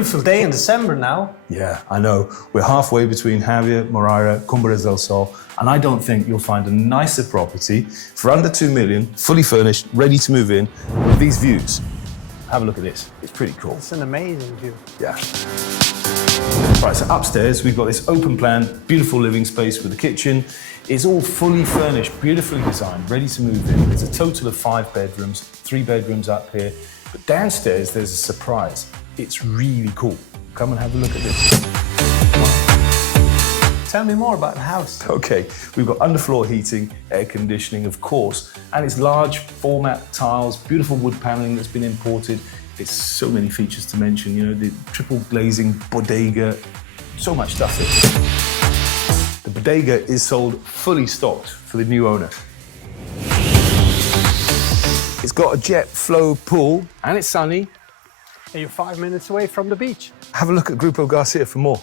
beautiful day in December now. Yeah, I know. We're halfway between Javier, Moreira, Cumbres del Sol, and I don't think you'll find a nicer property for under 2 million, fully furnished, ready to move in, with these views. Have a look at this. It's pretty cool. It's an amazing view. Yeah. Right, so upstairs we've got this open plan, beautiful living space with a kitchen. It's all fully furnished, beautifully designed, ready to move in. There's a total of 5 bedrooms, 3 bedrooms up here. But downstairs there's a surprise. It's really cool. Come and have a look at this. Tell me more about the house. Okay, we've got underfloor heating, air conditioning, of course, and it's large format tiles, beautiful wood paneling that's been imported. There's so many features to mention, you know, the triple glazing bodega, so much stuff here. The bodega is sold fully stocked for the new owner. It's got a jet flow pool and it's sunny. And you're 5 minutes away from the beach. Have a look at Grupo Garcia for more.